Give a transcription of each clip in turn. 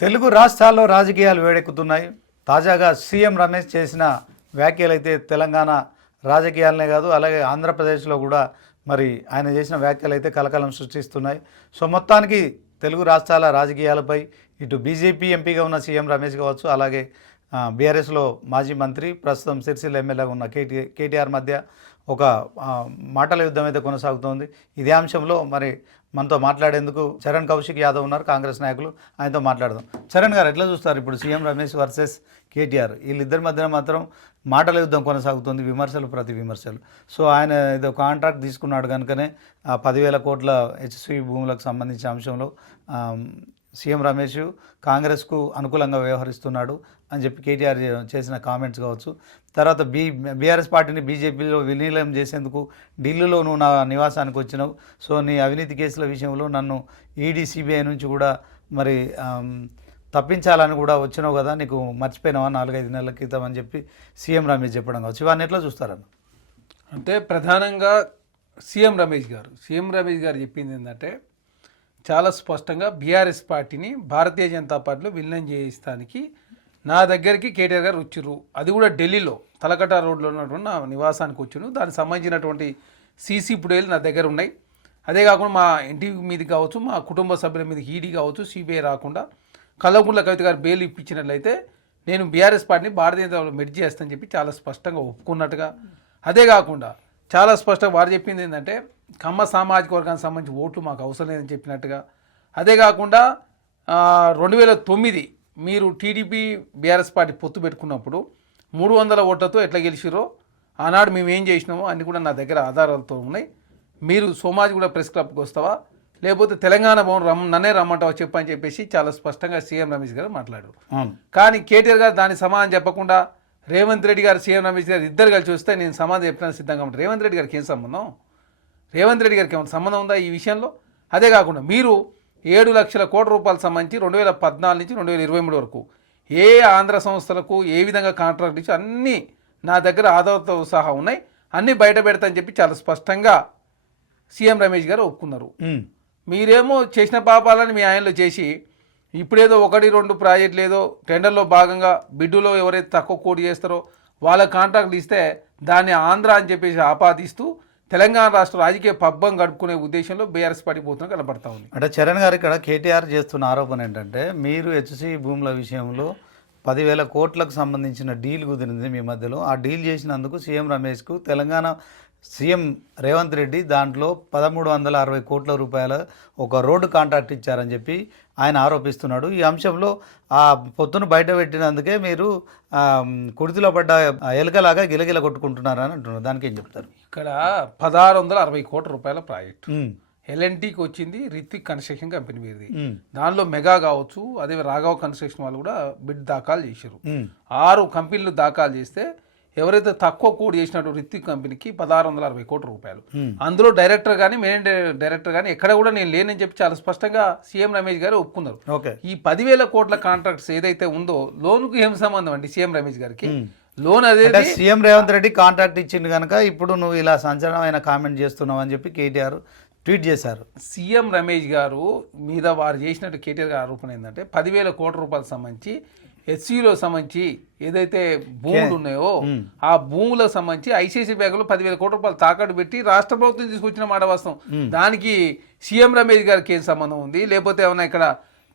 తెలుగు రాష్ట్రాల్లో రాజకీయాలు వేడెక్కుతున్నాయి. తాజాగా సీఎం రమేష్ చేసిన వ్యాఖ్యలు అయితే తెలంగాణ రాజకీయాలనే కాదు, అలాగే ఆంధ్రప్రదేశ్లో కూడా మరి ఆయన చేసిన వ్యాఖ్యలు అయితే కలకలం సృష్టిస్తున్నాయి. సో మొత్తానికి తెలుగు రాష్ట్రాల రాజకీయాలపై ఇటు బీజేపీ ఎంపీగా ఉన్న సీఎం రమేష్ కావచ్చు, అలాగే బీఆర్ఎస్లో మాజీ మంత్రి ప్రస్తుతం సిరిసిల్ల ఎమ్మెల్యేగా ఉన్న కేటీఆర్ మధ్య ఒక మాటల యుద్ధం అయితే కొనసాగుతోంది. ఇదే అంశంలో మరి మనతో మాట్లాడేందుకు చరణ్ కౌశిక్ యాదవ్ ఉన్నారు, కాంగ్రెస్ నాయకులు. ఆయనతో మాట్లాడదాం. చరణ్ గారు, ఎట్లా చూస్తారు ఇప్పుడు సీఎం రమేష్ వర్సెస్ కేటీఆర్? వీళ్ళిద్దరి మధ్యన మాత్రం మాటల యుద్ధం కొనసాగుతుంది, విమర్శలు ప్రతి విమర్శలు. సో ఆయన ఏదో కాంట్రాక్ట్ తీసుకున్నాడు కనుకనే 10,000 కోట్ల హెచ్సి భూములకు సంబంధించిన అంశంలో సీఎం రమేష్ కాంగ్రెస్కు అనుకూలంగా వ్యవహరిస్తున్నాడు అని చెప్పి కేటీఆర్ చేసిన కామెంట్స్ కావచ్చు. తర్వాత బీఆర్ఎస్ పార్టీని బీజేపీలో విలీనం చేసేందుకు ఢిల్లీలో నువ్వు నా నివాసానికి వచ్చినావు, సో నీ అవినీతి కేసుల విషయంలో నన్ను ఈడీ సిబిఐ నుంచి కూడా మరి తప్పించాలని కూడా వచ్చినావు కదా, నీకు మర్చిపోయినావా 4-5 నెలల క్రితం అని చెప్పి సీఎం రమేష్ చెప్పడం కావచ్చు. ఇవన్నీ ఎట్లా చూస్తారన్న? అంటే ప్రధానంగా సీఎం రమేష్ గారు చెప్పింది ఏంటంటే, చాలా స్పష్టంగా బీఆర్ఎస్ పార్టీని భారతీయ జనతా పార్టీలో విలీనం చేయిస్తానికి నా దగ్గరికి కేటీఆర్ గారు వచ్చిర్రు. అది కూడా ఢిల్లీలో తలకటా రోడ్లో ఉన్నటువంటి నా నివాసానికి వచ్చిను. దానికి సంబంధించినటువంటి సీసీ ఫుటేజ్ నా దగ్గర ఉన్నాయి. అదే కాకుండా మా ఇంటి మీద కావచ్చు, మా కుటుంబ సభ్యుల మీద ఈడీ కావచ్చు, సిబిఐ రాకుండా కల్వకుంట్ల కవిత గారు బెయిల్ ఇప్పించినట్లయితే నేను బీఆర్ఎస్ పార్టీని భారతీయ జనతా పార్టీలో మెర్జ్ చేస్తానని చెప్పి చాలా స్పష్టంగా ఒప్పుకున్నట్టుగా, అదే కాకుండా చాలా స్పష్టంగా వారు చెప్పింది ఏంటంటే, కమ్మ సామాజిక వర్గానికి సంబంధించి ఓట్లు మాకు అవసరం లేదని చెప్పినట్టుగా, అదే కాకుండా 2009 మీరు టీడీపీ బీఆర్ఎస్ పార్టీ పొత్తు పెట్టుకున్నప్పుడు 300 ఓట్లతో ఎట్లా గెలిచిరో ఆనాడు మేము ఏం చేసినామో అన్నీ కూడా నా దగ్గర ఆధారాలతో ఉన్నాయి. మీరు సోమాజిగూడ ప్రెస్ క్లబ్కి వస్తావా, లేకపోతే తెలంగాణ భవన్ నన్నే రమ్మంటావా చెప్పని చెప్పేసి చాలా స్పష్టంగా సీఎం రమేష్ గారు మాట్లాడారు. కానీ కేటీఆర్ గారు దానికి సమాధానం చెప్పకుండా రేవంత్ రెడ్డి గారు, సీఎం రమేష్ గారు ఇద్దరు కలిసి వస్తే నేను సమాధానం చెప్పడానికి సిద్ధంగా ఉంటాను. రేవంత్ రెడ్డి గారికి ఏం సంబంధం? రేవంత్ రెడ్డి గారికి ఏమైనా సంబంధం ఉందా ఈ విషయంలో? అదే కాకుండా మీరు 7 లక్షల కోట్ల రూపాయలు సంబంధించి 2014 నుంచి 2023 వరకు ఏ ఆంధ్ర సంస్థలకు ఏ విధంగా కాంట్రాక్ట్ ఇచ్చి అన్నీ నా దగ్గర ఆధారంతో సహా ఉన్నాయి, అన్నీ బయట పెడతానని చెప్పి చాలా స్పష్టంగా సీఎం రమేష్ గారు ఒప్పుకున్నారు. మీరేమో చేసిన పాపాలని మీ ఆయనలో చేసి ఇప్పుడేదో 1-2 ప్రాజెక్టులు ఏదో టెండర్లో భాగంగా బిడ్డులో ఎవరైతే తక్కువ కోటి చేస్తారో వాళ్ళ కాంట్రాక్ట్లు ఇస్తే దాన్ని ఆంధ్ర అని చెప్పేసి ఆపాదిస్తూ తెలంగాణ రాష్ట్ర రాజకీయ పబ్బం గడుపుకునే ఉద్దేశంలో బీఆర్ఎస్ పార్టీ పోతున్నా కనబడతా ఉంది. అంటే చరణ్ గారు, ఇక్కడ కేటీఆర్ చేస్తున్న ఆరోపణ ఏంటంటే, మీరు హెచ్సి భూముల విషయంలో 10,000 కోట్లకు సంబంధించిన డీల్ కుదిరింది మీ మధ్యలో. ఆ డీల్ చేసినందుకు సీఎం రమేష్కు తెలంగాణ సీఎం రేవంత్ రెడ్డి దాంట్లో 1,360 కోట్ల రూపాయల ఒక రోడ్డు కాంట్రాక్ట్ ఇచ్చారని చెప్పి ఆయన ఆరోపిస్తున్నాడు. ఈ అంశంలో ఆ పొత్తును బయట పెట్టినందుకే మీరు కుడితిలో పడ్డ ఎలుకలాగా గిలగిల కొట్టుకుంటున్నారని అంటున్నారు. దానికి ఏం చెప్తారు? ఇక్కడ 1,660 కోట్ల రూపాయల ప్రాజెక్టు ఎల్ఎన్టీకి వచ్చింది, రిత్విక్ కన్స్ట్రక్షన్ కంపెనీ మీది. దానిలో మెగా కావచ్చు, అదే రాఘవ కన్స్ట్రక్షన్ వాళ్ళు కూడా బిడ్ దాఖలు చేశారు. 6 కంపెనీలు దాఖలు చేస్తే ఎవరైతే తక్కువ కోడ్ చేసినట్టు రిత్విక్ కంపెనీకి 1,660 కోట్ల రూపాయలు. అందులో డైరెక్టర్ కానీ మెయిన్ డైరెక్టర్ కానీ ఎక్కడ కూడా నేను లేనని చెప్పి చాలా స్పష్టంగా సీఎం రమేష్ గారు ఒప్పుకున్నారు. ఈ 10,000 కోట్ల కాంట్రాక్ట్స్ ఏదైతే ఉందో లోనుకు ఏం సంబంధం అండి సీఎం రమేష్ గారికి? లోన్ అదే సీఎం రేవంత్ రెడ్డి కాంట్రాక్ట్ ఇచ్చింది కనుక ఇప్పుడు నువ్వు ఇలా సంచలనమైన కామెంట్ చేస్తున్నావు అని చెప్పి కేటీఆర్ ట్వీట్ చేశారు. సీఎం రమేష్ గారు మీద వారు చేసినట్టు కేటీఆర్ గారు ఆరోపణ ఏంటంటే, 10,000 కోట్ల రూపాయలకు సంబంధించి హెచ్సిలో సంబంధించి ఏదైతే భూములు ఉన్నాయో ఆ భూములకు సంబంధించి ఐసిఐసి బ్యాంకులో 10,000 కోట్ల రూపాయలు తాకట్టు పెట్టి రాష్ట్ర ప్రభుత్వం తీసుకొచ్చిన మాట వాస్తవం. దానికి సీఎం రమేష్ గారికి ఏం సంబంధం ఉంది? లేకపోతే ఏమన్నా ఇక్కడ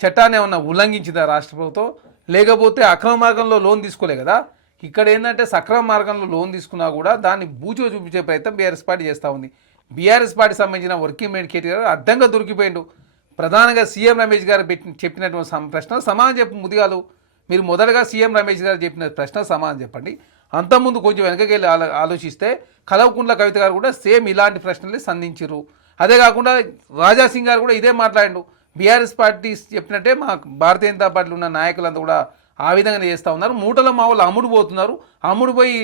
చట్టాన్ని ఏమన్నా ఉల్లంఘించిందా రాష్ట్ర ప్రభుత్వం? లేకపోతే అక్రమ మార్గంలో లోన్ తీసుకోలే కదా. ఇక్కడ ఏంటంటే సక్రమ మార్గంలో లోన్ తీసుకున్నా కూడా దాన్ని బూచిగా చూపించే ప్రయత్నం బీఆర్ఎస్ పార్టీ చేస్తూ ఉంది. బీఆర్ఎస్ పార్టీ సంబంధించిన వర్కింగ్ మెయిన్ కేటీఆర్ అడ్డంగా దొరికిపోయిండు. ప్రధానంగా సీఎం రమేష్ గారు చెప్పినటువంటి ప్రశ్న సమాధానం చెప్పు ముదిగాలు. మీరు మొదటగా సీఎం రమేష్ గారు చెప్పిన ప్రశ్న సమాధానం చెప్పండి. అంతకుముందు కొంచెం వెనకకెళ్ళి ఆలోచిస్తే కల్వకుంట్ల కవిత గారు కూడా సేమ్ ఇలాంటి ప్రశ్నలే సంధించారు. అదే కాకుండా రాజాసింగ్ గారు కూడా ఇదే మాట్లాడిండు. బీఆర్ఎస్ పార్టీ చెప్పినట్టే మా భారతీయ జనతా పార్టీలో ఉన్న నాయకులంతా కూడా ఆ విధంగానే చేస్తూ ఉన్నారు. మూటల మా వాళ్ళు అమ్ముడు పోతున్నారు, అమ్ముడు పోయి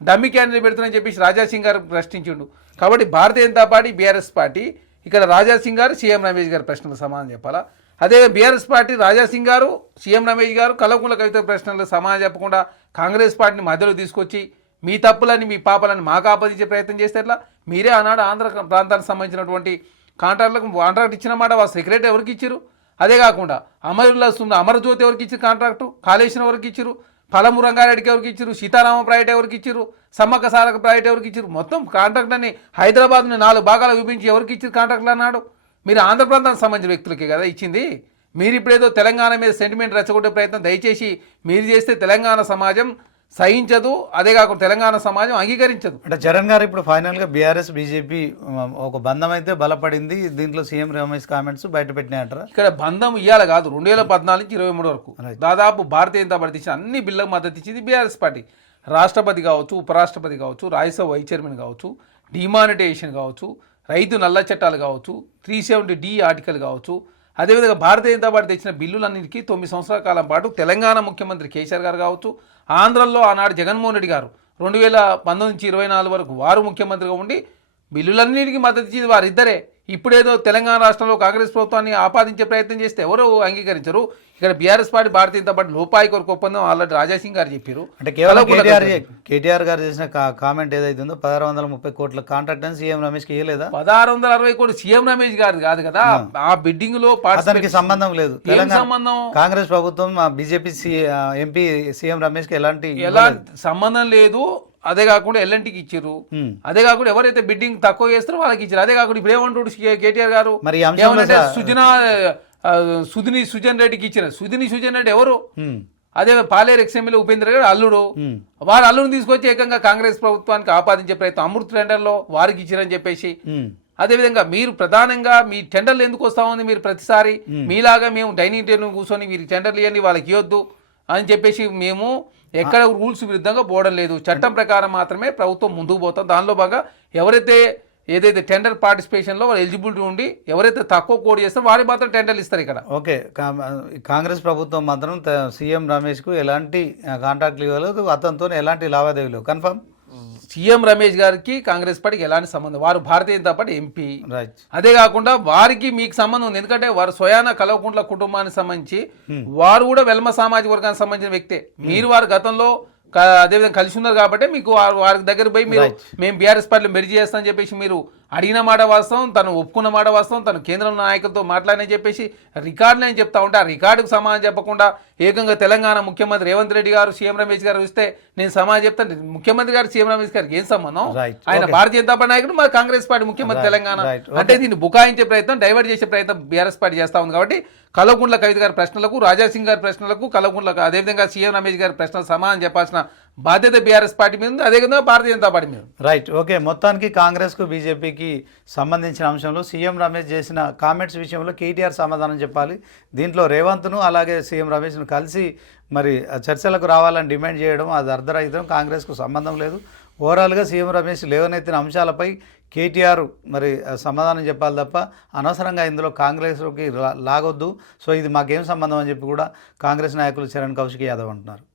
డమ్మి క్యాండిడేట్ పెడుతున్నారని చెప్పేసి రాజాసింగ్ గారు ప్రశ్నించిండు. కాబట్టి Bharatiya Janata party BRS party ఇక్కడ రాజాసింగ్ గారు సీఎం రమేష్ గారి ప్రశ్నలకు సమాధానం చెప్పాలా? అదే బీఆర్ఎస్ పార్టీ రాజాసింగ్ గారు, సీఎం రమేష్ గారు కల్వకుంట్ల కవిత ప్రశ్నలకు సమాధానం చెప్పకుండా కాంగ్రెస్ పార్టీని మధ్యలో తీసుకొచ్చి మీ తప్పులని మీ పాపాలని మాకు ఆపాదించే ప్రయత్నం చేస్తే ఎట్లా? మీరే ఆనాడు ఆంధ్ర ప్రాంతానికి సంబంధించినటువంటి కాంట్రాక్టులకు కాంట్రాక్ట్ ఇచ్చిన మాట వాళ్ళ సెక్రటరీ ఎవరికి ఇచ్చారు? అదే కాకుండా అమరజ్యోతి ఎవరికి ఇచ్చారు కాంట్రాక్టు, కాళేశ్వరం ఎవరికి ఇచ్చారు, పలము రంగారెడ్డికి ఎవరికి ఇచ్చారు, సీతారామ ప్రాజెక్ట్ ఎవరికి ఇచ్చారు, సమ్మక్క సారక ప్రాజెక్ట్ ఎవరికి ఇచ్చారు, మొత్తం కాంట్రాక్ట్ అని హైదరాబాద్ని 4 భాగాలు విభజించి ఎవరికి ఇచ్చారు కాంట్రాక్ట్లు అన్నాడు. మీరు ఆంధ్ర ప్రాంతానికి సంబంధించిన వ్యక్తులకే కదా ఇచ్చింది. మీరు ఇప్పుడేదో తెలంగాణ మీద సెంటిమెంట్ రెచ్చగొట్టే ప్రయత్నం దయచేసి మీరు చేస్తే తెలంగాణ సమాజం సహించదు, అదే కాకుండా తెలంగాణ సమాజం అంగీకరించదు. అంటే చరణ్ గారు ఇప్పుడు ఫైనల్గా బీఆర్ఎస్ బీజేపీ ఒక బంధం అయితే బలపడింది, దీంట్లో సీఎం రమేష్ కామెంట్స్ బయట పెట్టినాయంటారా? ఇక్కడ బంధం ఇవ్వాలి కాదు, 2014 నుంచి 23 వరకు దాదాపు భారతీయ జనతా పార్టీ ఇచ్చిన అన్ని బిల్లకు మద్దతు ఇచ్చింది బీఆర్ఎస్ పార్టీ. రాష్ట్రపతి కావచ్చు, ఉపరాష్ట్రపతి కావచ్చు, రాజ్యసభ వైస్ చైర్మన్ కావచ్చు, డిమానిటైజేషన్ కావచ్చు, రైతు నల్ల చట్టాలు కావచ్చు, 370D ఆర్టికల్ కావచ్చు, అదేవిధంగా భారతీయ జనతా పార్టీ తెచ్చిన బిల్లులన్నింటికీ 9 సంవత్సరాల కాలం పాటు తెలంగాణ ముఖ్యమంత్రి కేసీఆర్ గారు కావచ్చు, ఆంధ్రలో ఆనాడు జగన్మోహన్ రెడ్డి గారు 2019 నుంచి 24 వరకు వారు ముఖ్యమంత్రిగా ఉండి బిల్లులన్నింటికీ మద్దతు ఇచ్చేది వారిద్దరే. ఇప్పుడేదో తెలంగాణ రాష్ట్రంలో కాంగ్రెస్ ప్రభుత్వాన్ని ఆపాదించే ప్రయత్నం చేస్తే ఎవరు అంగీకరించరు. ఇక్కడ BRS party Bharatiya Janata party లోపాయి కొరకు ఒప్పందం ఆల్రెడీ రాజాసింగ్ గారు చెప్పారు. అంటే కేవలం కేటీఆర్ గారు చేసిన కామెంట్ ఏదైతే ఉందో 1630 కోట్ల కాంట్రాక్ట్ అని సీఎం రమేష్కి ఇవ్వలేదా? 1660 కోట్లు సీఎం రమేష్ గారు కాదు కదా, ఆ బిడ్డింగ్ లో అతనికి సంబంధం లేదు. సంబంధం కాంగ్రెస్ ప్రభుత్వం బీజేపీ ఎంపీ సీఎం రమేష్ కి ఎలాంటి సంబంధం లేదు. అదే కాకుండా ఎల్ఎన్టీకి ఇచ్చారు, అదే కాకుండా ఎవరైతే బిడ్డింగ్ తక్కువ చేస్తారో వాళ్ళకి ఇచ్చారు. అదే కాకుండా ఇప్పుడు ఏమంటాడు కేటీఆర్ గారు, సుజన్ రెడ్డికి ఇచ్చిన సుజన్ రెడ్డి ఎవరు? అదే పాలేరు ఎక్స్ఎమ్మెల్యే ఉపేంద్ర గారు అల్లుడు, వారి అల్లుడిని తీసుకొచ్చి ఏకంగా కాంగ్రెస్ ప్రభుత్వానికి ఆపాదించే ప్రయత్నం అమృత్ టెండర్లో వారికి ఇచ్చారని చెప్పేసి. అదేవిధంగా మీరు ప్రధానంగా మీ టెండర్లు ఎందుకు వస్తా ఉంది, మీరు ప్రతిసారి మీలాగా మేము డైనింగ్ టేబుల్ కూర్చొని మీరు టెండర్లు ఇవ్వండి వాళ్ళకి ఇవ్వద్దు అని చెప్పేసి మేము ఎక్కడ రూల్స్ విరుద్ధంగా పోవడం లేదు, చట్టం ప్రకారం మాత్రమే ప్రభుత్వం ముందుకు పోతాం. దానిలో బాగా ఎవరైతే ఏదైతే టెండర్ పార్టిసిపేషన్లో వాళ్ళు ఎలిజిబిలిటీ ఉండి ఎవరైతే తక్కువ కోడ్ చేస్తారో వారికి మాత్రం టెండర్లు ఇస్తారు. ఇక్కడ ఓకే, కాంగ్రెస్ ప్రభుత్వం మాత్రం సీఎం రమేష్కు ఎలాంటి కాంట్రాక్ట్లు ఇవ్వలేదు, అతనితో ఎలాంటి లావాదేవీలు కన్ఫర్మ్. సీఎం రమేష్ గారికి కాంగ్రెస్ పార్టీకి ఎలాంటి సంబంధం, వారు భారతీయ జనతా పార్టీ ఎంపీ. అదే కాకుండా వారికి మీకు సంబంధం ఉంది, ఎందుకంటే వారు స్వయాన కల్వకుంట్ల కుటుంబానికి సంబంధించి వారు కూడా వెల్మ సామాజిక వర్గానికి సంబంధించిన వ్యక్తే. మీరు వారు గతంలో అదేవిధంగా కలిసి ఉన్నారు కాబట్టి మీకు వారి దగ్గర పోయి మీరు మేము బీఆర్ఎస్ పార్టీలో మెరిజ్ చేస్తామని చెప్పేసి మీరు అడిగిన మాట వాస్తవం, తను ఒప్పుకున్న మాట వాస్తవం, తను కేంద్ర నాయకులతో మాట్లాడని చెప్పేసి రికార్డులు అని చెప్తా ఉంటే ఆ రికార్డుకు సమాధానం చెప్పకుండా ఏకంగా తెలంగాణ ముఖ్యమంత్రి రేవంత్ రెడ్డి గారు సీఎం రమేష్ గారు వస్తే నేను సమాధానం చెప్తాను. ముఖ్యమంత్రి గారు సీఎం రమేష్ గారికి ఏం సంబంధం? ఆయన భారతీయ జనతా పార్టీ నాయకుడు, మరి కాంగ్రెస్ పార్టీ ముఖ్యమంత్రి తెలంగాణ. అంటే దీన్ని బుకాయించే ప్రయత్నం, డైవర్ట్ చేసే ప్రయత్నం బీఆర్ఎస్ పార్టీ చేస్తా ఉంది. కాబట్టి కల్వకుంట్ల కవిత గారి ప్రశ్నలకు, రాజాసింగ్ గారి ప్రశ్నలకు, కల్వకుంట్ల అదేవిధంగా సీఎం రమేష్ గారి ప్రశ్నలు సమాధానం చెప్పాల్సిన బాధ్యత బీఆర్ఎస్ పార్టీ మీద ఉంది, అదేవిధంగా భారతీయ జనతా పార్టీ మీద. Right, okay. మొత్తానికి కాంగ్రెస్కు బీజేపీకి సంబంధించిన అంశంలో సీఎం రమేష్ చేసిన కామెంట్స్ విషయంలో కేటీఆర్ సమాధానం చెప్పాలి. దీంట్లో రేవంత్ను అలాగే సీఎం రమేష్ను కలిసి మరి చర్చలకు రావాలని డిమాండ్ చేయడం అది అర్ధరహితం, కాంగ్రెస్కు సంబంధం లేదు. ఓవరాల్గా సీఎం రమేష్ లేవనెత్తిన అంశాలపై కేటీఆర్ మరి సమాధానం చెప్పాలి తప్ప అనవసరంగా ఇందులో కాంగ్రెస్లోకి లాగొద్దు. సో ఇది మాకేం సంబంధం అని చెప్పి కూడా కాంగ్రెస్ నాయకులు చరణ్ కౌశిక్ యాదవ్ అంటున్నారు.